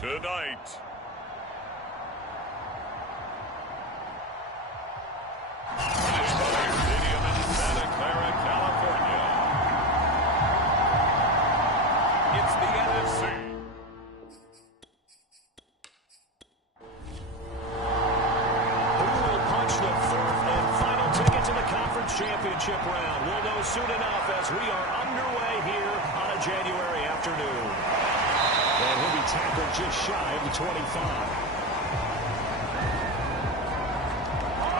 tonight. Stadium in Santa Clara, California. It's the NFC. Who will punch the fourth and final ticket to the conference championship round? We'll know soon enough as we are underway here on a January afternoon. And he'll be tackled just shy of the 25.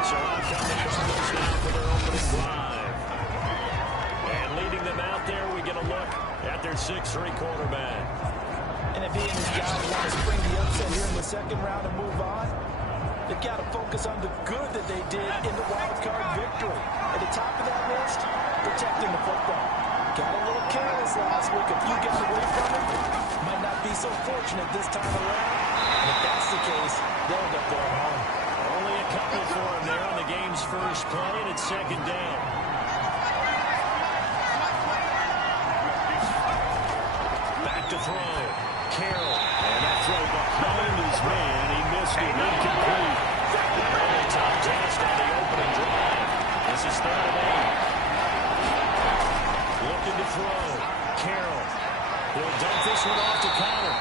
So out come the Cardinals now for their opening drive. And leading them out there, we get a look at their 6'3" quarterback. And if he and his guys want to spring the upset here in the second round and move on, they've got to focus on the good that they did in the wild card victory. At the top of that list, protecting the football. Got a little careless last week. A few got away from it. Might not be so fortunate this time around. And if that's the case, they'll end up going home. Only a couple for him there on the game's first play, and it's second down. Back to throw. Carroll. And that throw behind his man. He missed it. Incomplete. And top test on the opening drive. This is 3rd and 8. Looking to throw. Carroll. He'll dump this one off to Connor.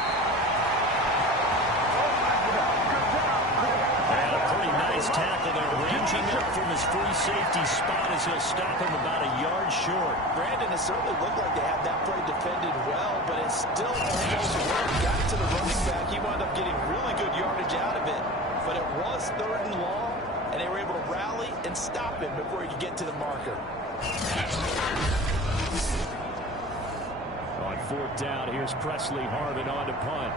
And a pretty nice tackle there, ranging up from his free safety spot as he'll stop him about a yard short. Brandon, it certainly looked like they had that play defended well, but it still almost worked. Got to the running back. He wound up getting really good yardage out of it, but it was 3rd and long, and they were able to rally and stop him before he could get to the marker. On 4th down, here's Presley Harvin on to punt.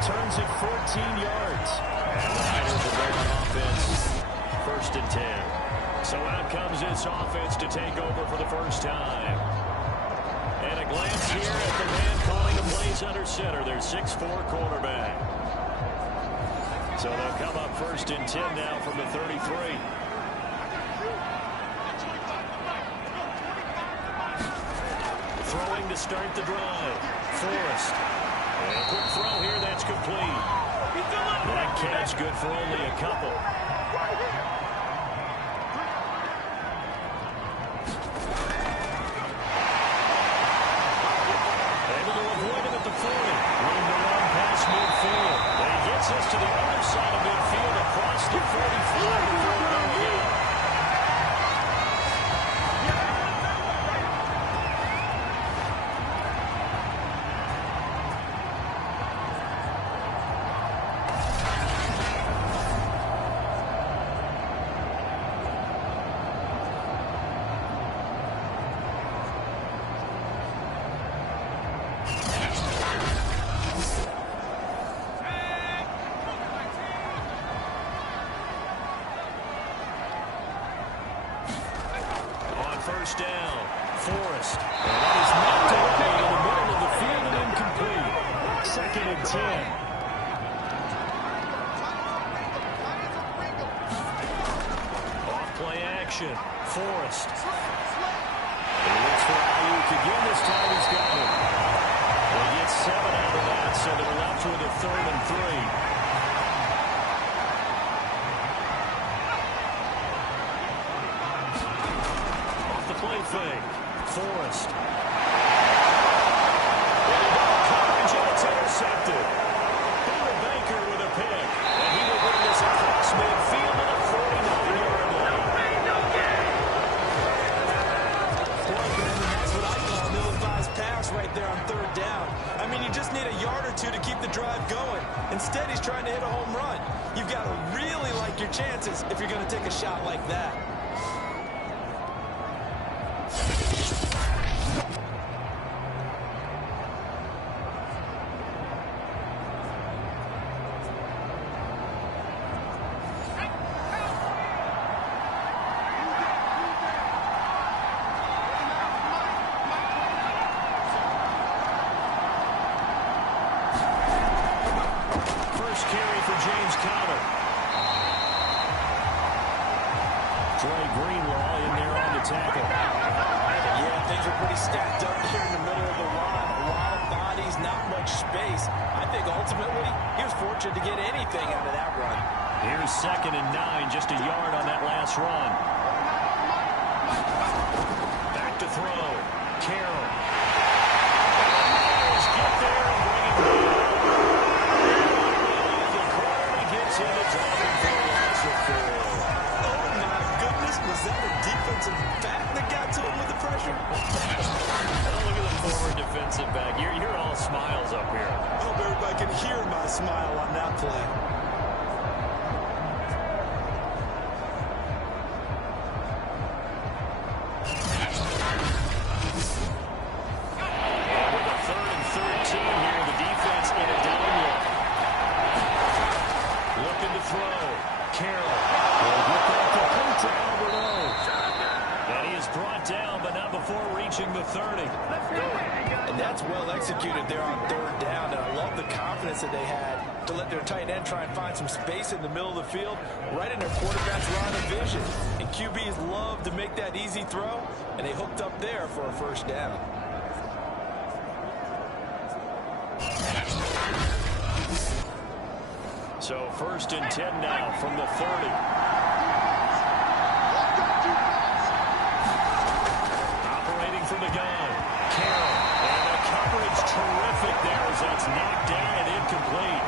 Returns it 14 yards. And the Niners will go on offense. 1st and 10. So out comes this offense to take over for the first time. And a glance here at the man calling the plays under center. Their 6'4" quarterback. So they'll come up 1st and 10 now from the 33. Throwing to start the drive. Forrest. And a quick throw here, that's complete. That catch good for only a couple. Able to avoid him at the 40. Room to run past midfield. And he gets us to the other side of midfield across the 45 before going in. First down, Forrest. And that is knocked away in the middle of the field and incomplete. 2nd and 10. Off play action, Forrest. He looks for Ayuk again. This time he's got it. They get 7 out of that, so they're left with a 3rd and 3. Play fake. Forrest. Coverage, and it's intercepted. Buda Baker with a pick. And he will bring this across midfield to the 49-yard line. That's what I call an ill-advised pass right there on 3rd down. I mean, you just need a yard or two to keep the drive going. Instead, he's trying to hit a home run. You've got to really like your chances if you're going to take a shot like that. Greenlaw in there on the tackle. Yeah, things are pretty stacked up here in the middle of the line. A lot of bodies, not much space. I think ultimately he was fortunate to get anything out of that run. Here's 2nd and 9, just a yard on that last run. Back to throw. Carroll. Get there and bring him down. The corner gets him to drop him for a loss of 4. Oh, my goodness. Was that a defensive back that got to him with the pressure? Oh, look at the forward defensive back. You're all smiles up here. I hope everybody can hear my smile on that play. The 30. And that's well executed there on 3rd down. And I love the confidence that they had to let their tight end try and find some space in the middle of the field, right in their quarterback's line of vision. And QBs love to make that easy throw, and they hooked up there for a 1st down. So 1st and 10 now from the 30. From the gun. Carroll. And the coverage terrific there as that's knocked down and incomplete.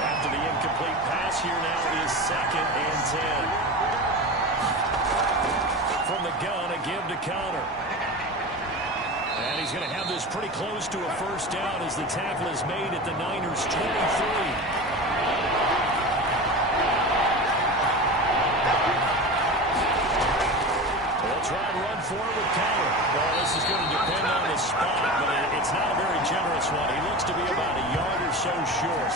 After the incomplete pass here now is 2nd and 10. From the gun, a give to Connor. And he's going to have this pretty close to a 1st down as the tackle is made at the Niners' 23. Try and run forward with Connor. Well, this is going to depend on the spot, but it's not a very generous one. He looks to be about a yard or so short.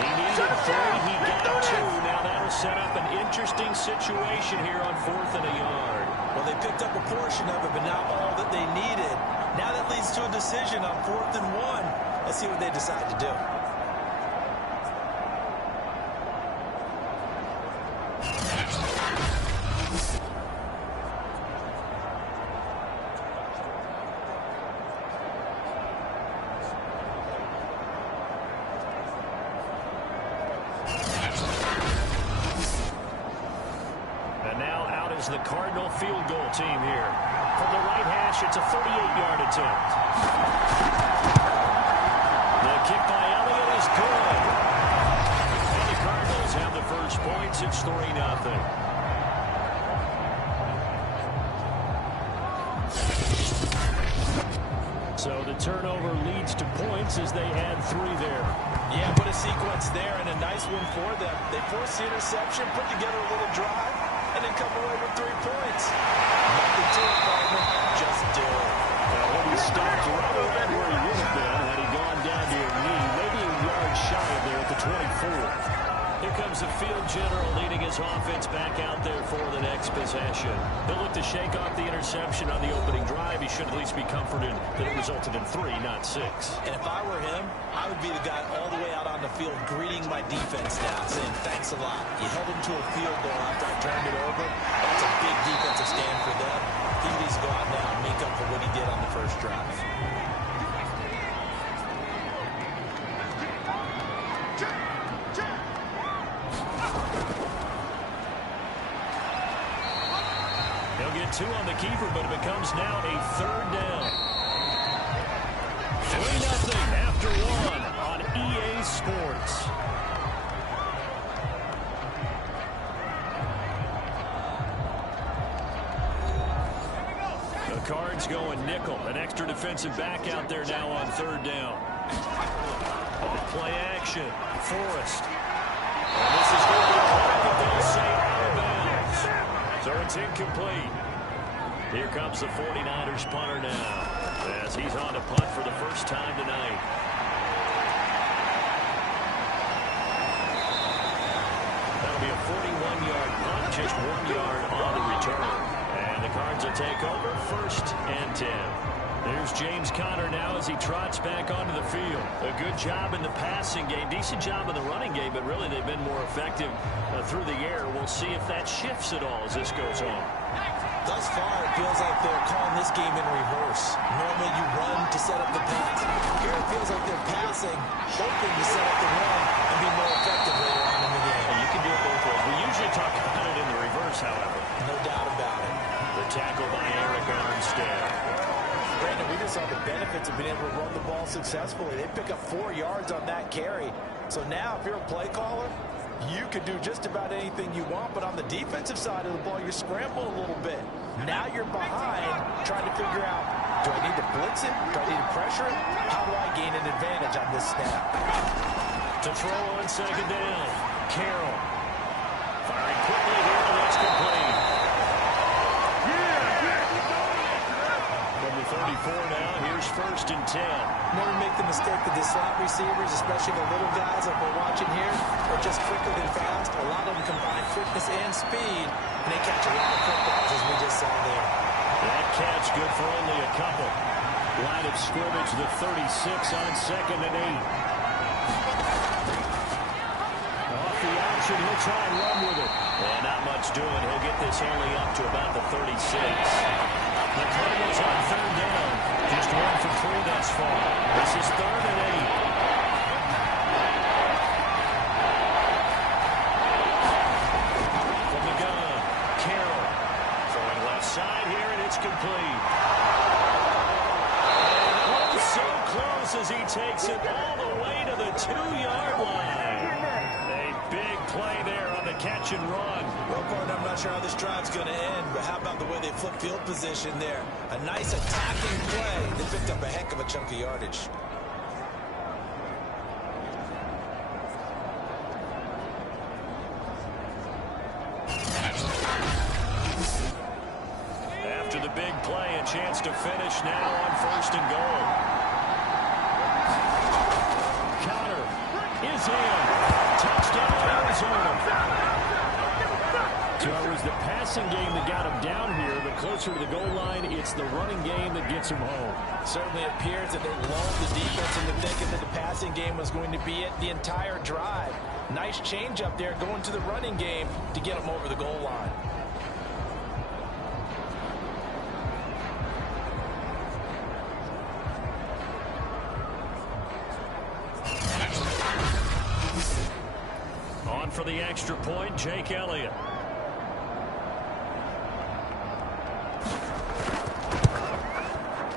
He needed 3. He got 2. Now that'll set up an interesting situation here on 4th and a yard. Well, they picked up a portion of it, but not all that they needed. Now that leads to a decision on 4th and 1. Let's see what they decide to do. The Cardinal field goal team here. From the right hash, it's a 38-yard attempt. The kick by Elliott is good. And the Cardinals have the first points. It's 3-0. So the turnover leads to points as they add 3 there. Yeah, what a sequence there, and a nice one for them. They forced the interception, put together a little drive, and then come away with 3 points. Nothing to it, partner. Just do it. When he stopped right around where he would have been had he gone down to your knee, maybe a yard shy of there at the 24. Here comes the field general leading his offense back out there for the next possession. He'll look to shake off the interception on the opening drive. He should at least be comforted that it resulted in 3, not 6. And if I were him, I would be the guy all the way out on the field greeting my defense now, saying thanks a lot. You held him to a field goal after I turned it over. That's a big defensive stand for them. He needs to go out now and make up for what he did on the first drive. They'll get 2 on the keeper, but it becomes now a 3rd down. 3-0 after 1 on EA Sports. The Cards going nickel. An extra defensive back out there now on 3rd down. Off play action. Forrest. And this is going to be caught, but they'll say out of bounds. So it's incomplete. Here comes the 49ers punter now, as he's on to punt for the first time tonight. That'll be a 41-yard punt, just 1 yard on the return. And the Cards will take over 1st and 10. There's James Conner now as he trots back onto the field. A good job in the passing game, decent job in the running game, but really they've been more effective through the air. We'll see if that shifts at all as this goes on. Thus far, it feels like they're calling this game in reverse. Normally you run to set up the pass. Here it feels like they're passing, hoping to set up the run and be more effective later on in the game. And you can do it both ways. We usually talk about it in the reverse, however. No doubt about it. The tackle by Eric Armstead. Brandon, we just saw the benefits of being able to run the ball successfully. They pick up 4 yards on that carry. So now, if you're a play caller, you could do just about anything you want, but on the defensive side of the ball, you're scrambling a little bit. Now you're behind, trying to figure out, do I need to blitz it? Do I need to pressure it? How do I gain an advantage on this snap? To throw on second down, Carroll. Firing quickly here, and that's complete. Number 34 now, here's 1st and 10. Never make the mistake that the slot receivers, especially the little guys like we're watching here, are just quicker than fast. A lot of them combine quickness and speed, and they catch a lot of footballs, as we just saw there. That catch good for only a couple. Line of scrimmage, the 36 on 2nd and 8. Off the option, he'll try and run with it. And not much doing. He'll get this only up to about the 36. The Cardinals on 3rd down. Just 1 for 3 thus far. This is 3rd and 8. From the gun, Carroll. Throwing left side here, and it's complete. And so close as he takes it all the way to the 2-yard line. A big play there on the catch and run. Well, partner, I'm not sure how this drive's going to end, but how about the way they flip field position there? A nice attacking play. They picked up a heck of a chunk of yardage. After the big play, a chance to finish now on 1st and goal. Conner is in. Touchdown, Arizona. So it was the passing game that got him down here, but closer to the goal line, it's the running game that gets him home. Certainly appears that they lulled the defense into thinking that the passing game was going to be it the entire drive. Nice change up there going to the running game to get them over the goal line. On for the extra point, Jake Elliott.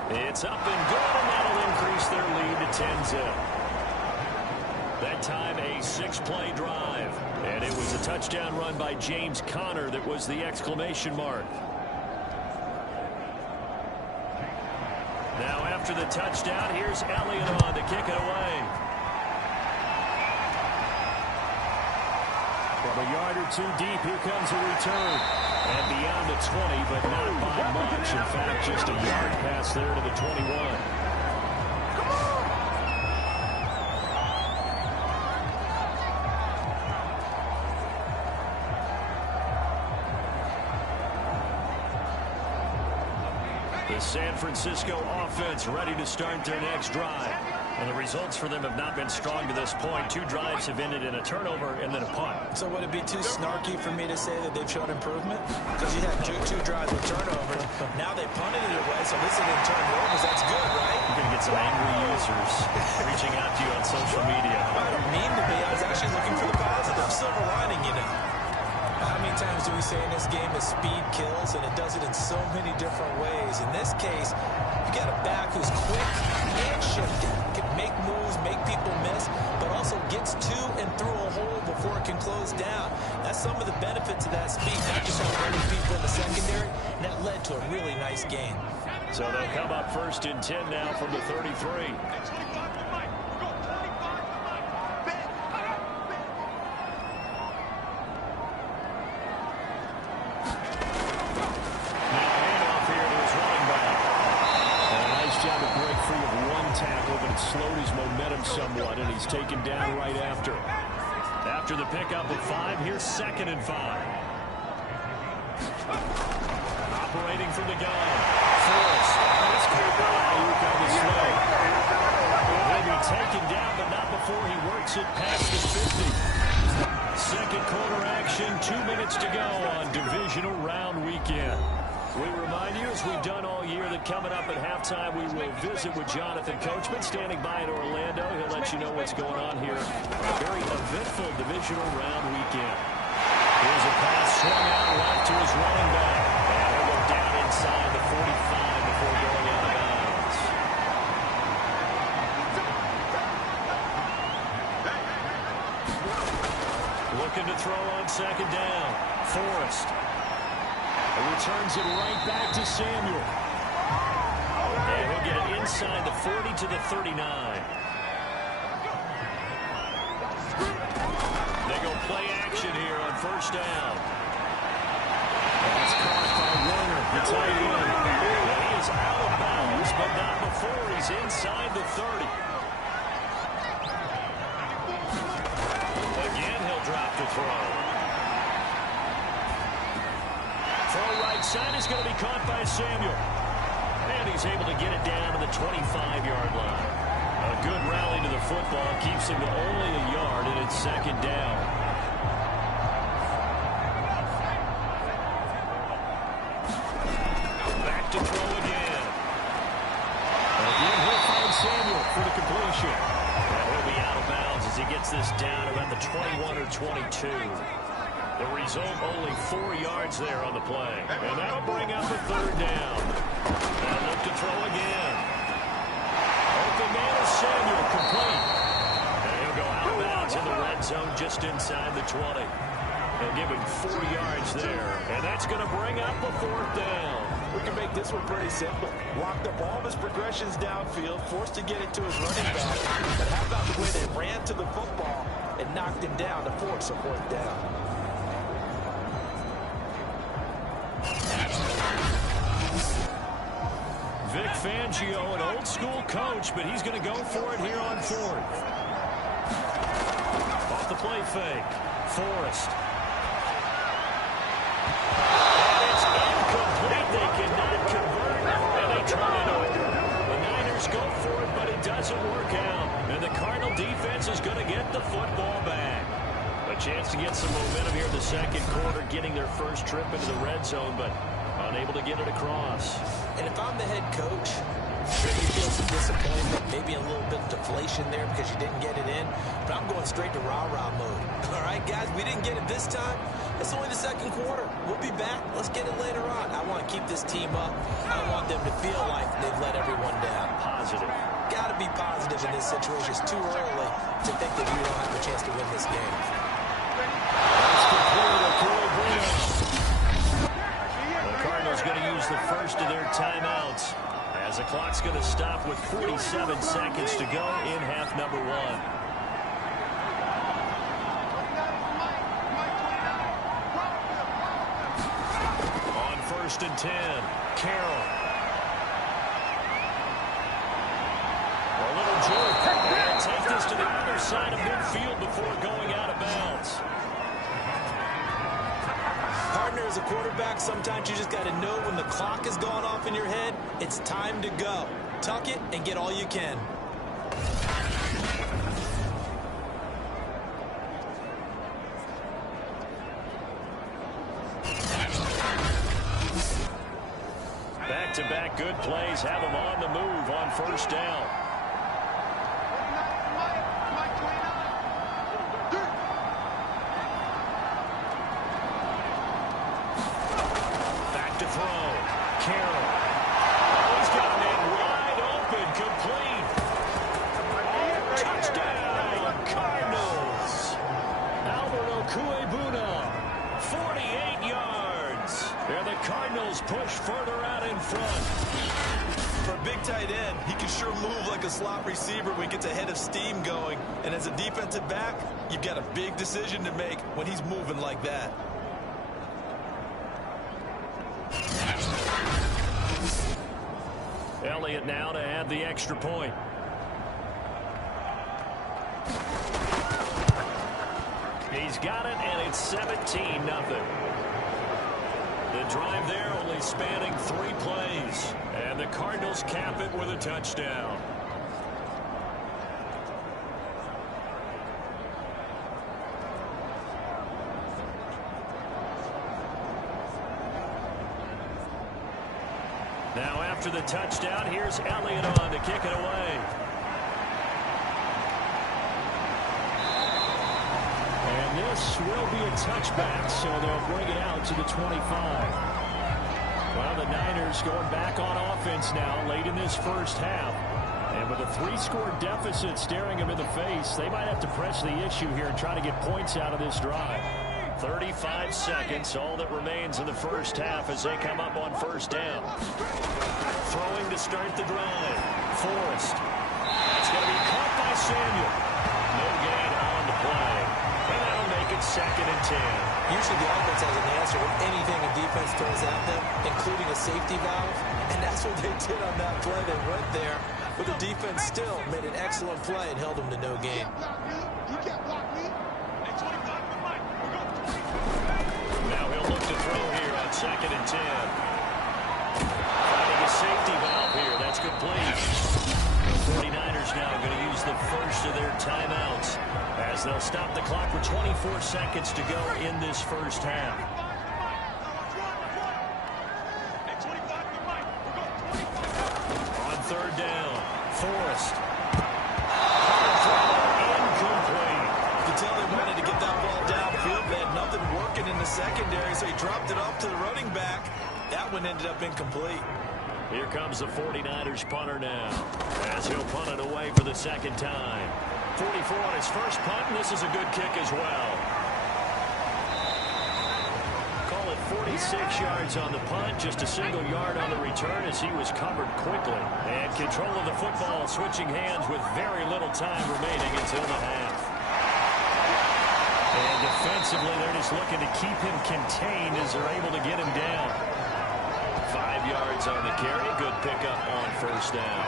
It's up and good, and that'll increase their lead to 10-zip. That time a 6-play drive, and it was a touchdown run by James Conner that was the exclamation mark. Now after the touchdown, here's Elliott on to kick it away. From a yard or 2 deep, here comes a return. And beyond the 20, but not by much. In fact, just a yard pass there to the 21. The San Francisco offense ready to start their next drive. And the results for them have not been strong to this point. 2 drives have ended in a turnover and then a punt. So would it be too snarky for me to say that they've shown improvement? Because you had two drives with turnovers. Now they punted it away, so this isn't turnovers. That's good, right? You're going to get some angry users reaching out to you on social media. I don't mean to be. I was actually looking for the positive silver lining, you know. How many times do we say in this game that speed kills, and it does it in so many different ways? In this case, you got a back who's quick and shifty, can make moves, make people miss, but also gets to and through a hole before it can close down. That's some of the benefits of that speed, not just running people in the secondary, and that led to a really nice game. So they'll come up 1st and 10 now from the 33. Slowed his momentum somewhat, and he's taken down right after. After the pickup of 5, here's 2nd and 5. Operating from the gun. Forrest. He coming up at halftime, we will visit with Jonathan Coachman standing by in Orlando. He'll let you know what's going on here. A very eventful divisional round weekend. Here's a pass swung out left to his running back. And he'll go down inside the 45 before going out of bounds. Looking to throw on second down. Forrest. Returns it right back to Samuel. And he'll get it inside the 40 to the 39. They go play action here on first down. That's caught by Warner, the tight end. Well, he is out of bounds, but not before he's inside the 30. Again, he'll drop to throw. Throw right side is going to be caught by Samuel. And he's able to get it down to the 25-yard line. A good rally to the football keeps him to only a yard, and it's second down. Back to throw again. Again, he'll find Samuel for the completion. And he'll be out of bounds as he gets this down around the 21 or 22. The result, only 4 yards there on the play. And that'll bring up a third down. Now look to throw again. Open man is Samuel, complete. And he'll go out of bounds in the red zone just inside the 20. They'll give him 4 yards there. And that's going to bring up a fourth down. We can make this one pretty simple. Locked up all of his progressions downfield, forced to get it to his running back. But how about the way they ran to the football and knocked him down to force a fourth down? Vic Fangio, an old-school coach, but he's going to go for it here on fourth. Off the play fake. Forrest. And it's incomplete. They cannot convert, and they turn it over. The Niners go for it, but it doesn't work out. And the Cardinal defense is going to get the football back. A chance to get some momentum here in the second quarter, getting their first trip into the red zone, but unable to get it across. And if I'm the head coach, maybe you feel some disappointment, maybe a little bit of deflation there because you didn't get it in. But I'm going straight to rah-rah mode. All right, guys, we didn't get it this time. It's only the second quarter. We'll be back. Let's get it later on. I want to keep this team up. I want them to feel like they've let everyone down. Positive. Got to be positive in this situation. It's too early to think that we don't have a chance to win this game. That's complete. The Cardinals going to use the first of their timeouts as the clock's going to stop with 47 seconds to go in half number one. On first and 10, Carroll. A little jerk. And take this to the other side of midfield before going out of bounds. Partner, as a quarterback, sometimes you just got to know when the clock has gone off in your head, it's time to go. Tuck it and get all you can. Back-to-back good plays have them on the move on first down. Back to throw. Carroll. Oh, he's got a man wide open, complete. Touchdown, Cardinals. Alvaro Cuebuna, 48 yards. And the Cardinals push further out in front. For a big tight end, he can sure move like a slot receiver when he gets a head of steam going. And as a defensive back, you've got a big decision to make when he's moving like that. Elliott now to add the extra point. He's got it, and it's 17-0. The drive there only spanning 3 plays. And the Cardinals cap it with a touchdown. Now after after the touchdown. Here's Elliott on to kick it away. And this will be a touchback, so they'll bring it out to the 25. Well, the Niners going back on offense now late in this first half. And with a 3-score deficit staring them in the face, they might have to press the issue here and try to get points out of this drive. 35 seconds, all that remains in the first half as they come up on first down. Throwing to start the drive. Forrest. That's going to be caught by Samuel. No gain on the play. And that'll make it 2nd and 10. Usually the offense has an answer with anything a defense throws at them, including a safety valve. And that's what they did on that play. They went there, but the defense still made an excellent play and held them to no gain. Now he'll look to throw here on 2nd and 10. Finding a safety valve here. That's complete. The 49ers now going to use the first of their timeouts as they'll stop the clock with 24 seconds to go in this first half. On 3rd down, Forrest. Incomplete. You can tell they wanted to get that ball downfield. They had nothing working in the secondary, so he dropped it off to the running back. That one ended up incomplete. Here comes the 49ers punter now as he'll punt it away for the 2nd time. 44 on his first punt, and this is a good kick as well. Call it 46 yards on the punt, just a single yard on the return as he was covered quickly. And control of the football switching hands with very little time remaining until the half. And defensively, they're just looking to keep him contained as they're able to get him down. 5 yards on the carry. Good pickup on first down.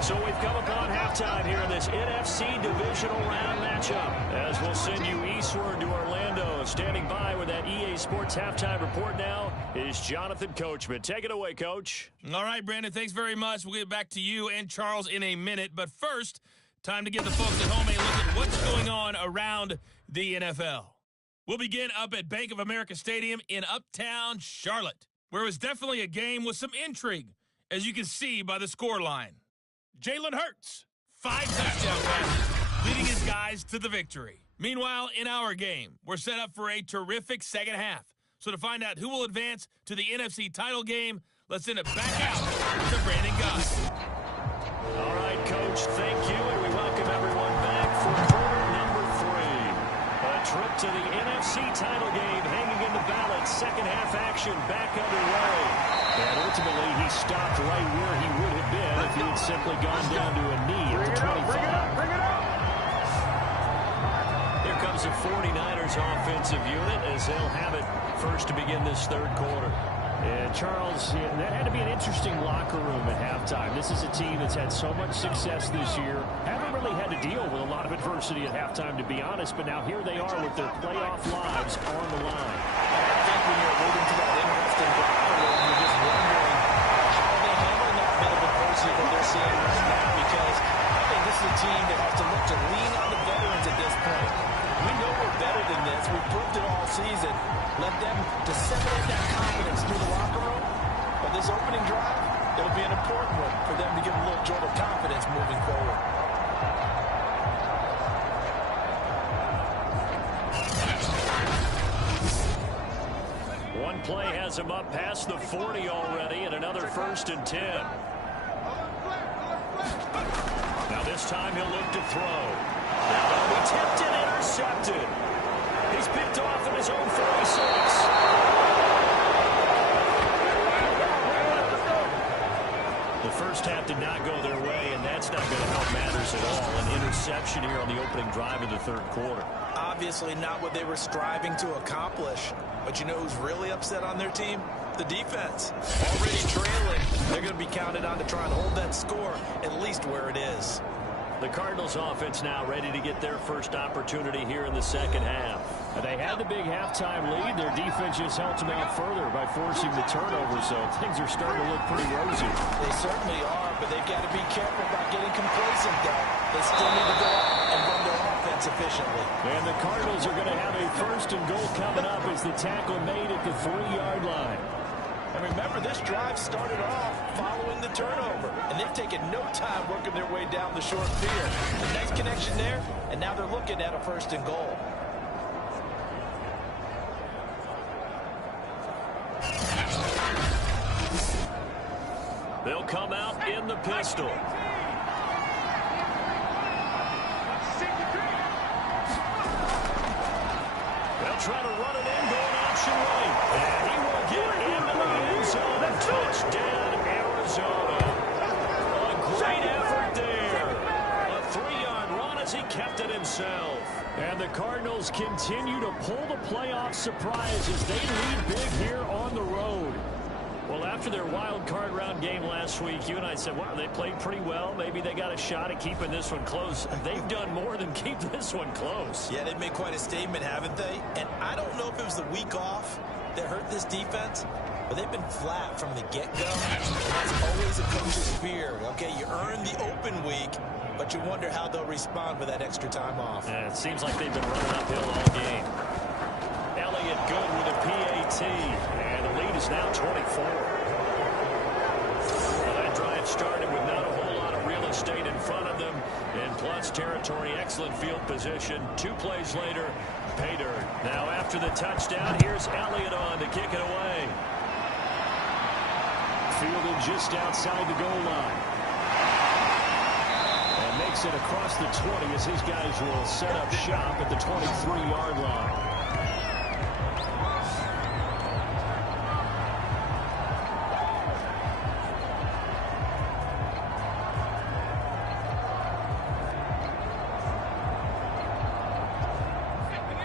So we've come upon halftime here in this NFC divisional round matchup. As we'll send you eastward to Orlando. Standing by with that EA Sports halftime report now is Jonathan Coachman. Take it away, Coach. All right, Brandon, thanks very much. We'll get back to you and Charles in a minute. But first, time to give the folks at home a look at what's going on around the NFL. We'll begin up at Bank of America Stadium in Uptown Charlotte, where it was definitely a game with some intrigue, as you can see by the scoreline. Jalen Hurts, 5 touchdown passes, leading his guys to the victory. Meanwhile, in our game, we're set up for a terrific second half. So to find out who will advance to the NFC title game, let's send it back out to Brandon Goss. All right, Coach, thank you, and we welcome everyone back for quarter number 3. A trip to the NFC title game hanging in the balance. Second half action back underway. And ultimately, he stopped right where he would have been if he had simply gone down to a knee at the 25. Bring it up. Here comes the 49ers offensive unit as they'll have it first to begin this third quarter. And Charles, that had to be an interesting locker room at halftime. This is a team that's had so much success this year. Haven't really had to deal with a lot of adversity at halftime, to be honest. But now here they are with their playoff lives on the line. I think when you're alluding to that interesting locker room, you're just wondering how are they handling that bit of adversity that they're seeing right now. Because I think this is a team that has to look to lean on the veterans at this point. We know we're better than this. We've proved it all season. Let them disseminate that confidence through the locker room. But this opening drive, it'll be an important one for them to give a little jolt of confidence moving forward. One play has him up past the 40 already, and another 1st and 10. Now this time he'll look to throw. That'll be tipped and intercepted. He's picked off at his own 46. The first half did not go their way, and that's not going to help matters at all. An interception here on the opening drive of the third quarter. Obviously not what they were striving to accomplish. But you know who's really upset on their team? The defense. Already trailing. They're going to be counted on to try and hold that score at least where it is. The Cardinals offense now ready to get their first opportunity here in the second half. They had the big halftime lead. Their defense just helped them out further by forcing the turnover, so things are starting to look pretty rosy. They certainly are, but they've got to be careful about getting complacent, though. They still need to go out and run their offense efficiently. And the Cardinals are going to have a 1st and goal coming up as the tackle made at the 3-yard line. And remember, this drive started off following the turnover, and they've taken no time working their way down the short field. A nice connection there, and now they're looking at a 1st and goal. They'll come out in the pistol. They'll try to run it in, going option right. And he will get into the end zone and touchdown, Arizona. A great effort there. A 3-yard run as he kept it himself. And the Cardinals continue to pull the playoff surprise as they lead big here on the road. Well, after their wild card round game last week, you and I said, wow, they played pretty well. Maybe they got a shot at keeping this one close. They've done more than keep this one close. Yeah, they've made quite a statement, haven't they? And I don't know if it was the week off that hurt this defense, but they've been flat from the get-go. And that's always a coach's fear. Okay, you earn the open week, but you wonder how they'll respond with that extra time off. Yeah, it seems like they've been running uphill all game. Elliott good with a PAT, and the lead is now 24. Well, that drive started with not a whole lot of real estate in front of them, and plus territory, excellent field position. 2 plays later, pay dirt. Now after the touchdown, here's Elliott on to kick it away. Fielded just outside the goal line. And makes it across the 20 as his guys will set up shop at the 23-yard line.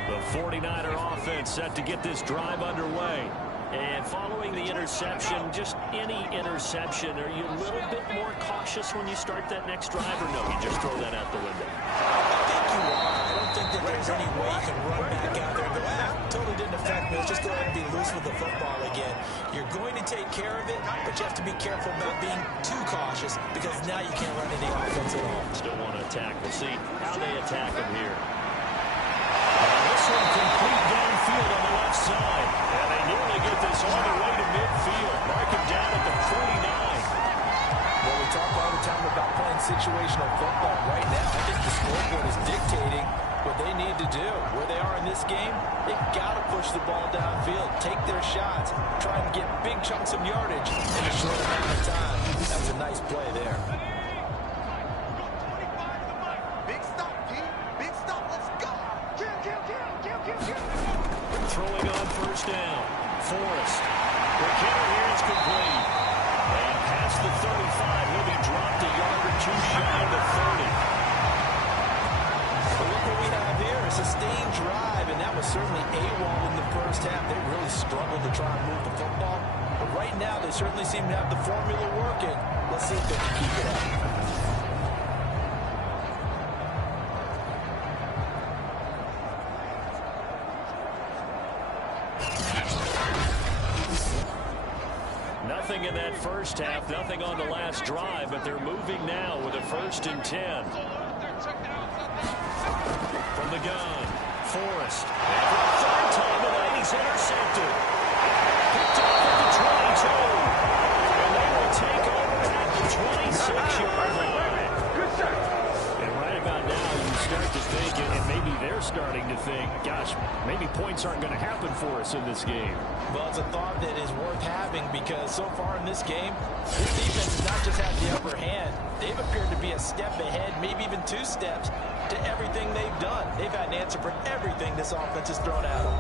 The 49er offense set to get this drive underway. And following the interception, just any interception, are you a little bit more cautious when you start that next drive, or no, you just throw that out the window? I think you are. I don't think that there's any way you can run back out there and go, totally didn't affect me. Let's just go ahead and be loose with the football again. You're going to take care of it, but you have to be careful about being too cautious because now you can't run any offense at all. Still want to attack. We'll see how they attack him here. This one complete downfield on the left side. And they nearly get this all the way to midfield. Mark him down at the 49. Well, we talk all the time about playing situational football. Right now, I think the scoreboard is dictating what they need to do. Where they are in this game, they've got to push the ball downfield, take their shots, try and get big chunks of yardage in a short amount of time. That's a nice play there. Throwing on 1st down. Forrest. The carry here is complete. And past the 35, he'll be dropped a yard or 2 shy of the 30. But look what we have here, a sustained drive, and that was certainly AWOL in the first half. They really struggled to try and move the football. But right now, they certainly seem to have the formula working. Let's see if they can keep it up. Nothing in that first half, nothing on the last drive, but they're moving now with a 1st and 10. From the gun, Forrest. And for the 3rd time tonight, he's intercepted. Picked off at the 22. And they will take over at the 26-yard line. And right about now, you start to think, and maybe they're starting to think, gosh, maybe points aren't going to happen for us in this game. Well, it's a thought that is worth having because so far in this game, this defense has not just had the upper hand. They've appeared to be a step ahead, maybe even 2 steps to everything they've done. They've had an answer for everything this offense has thrown at them.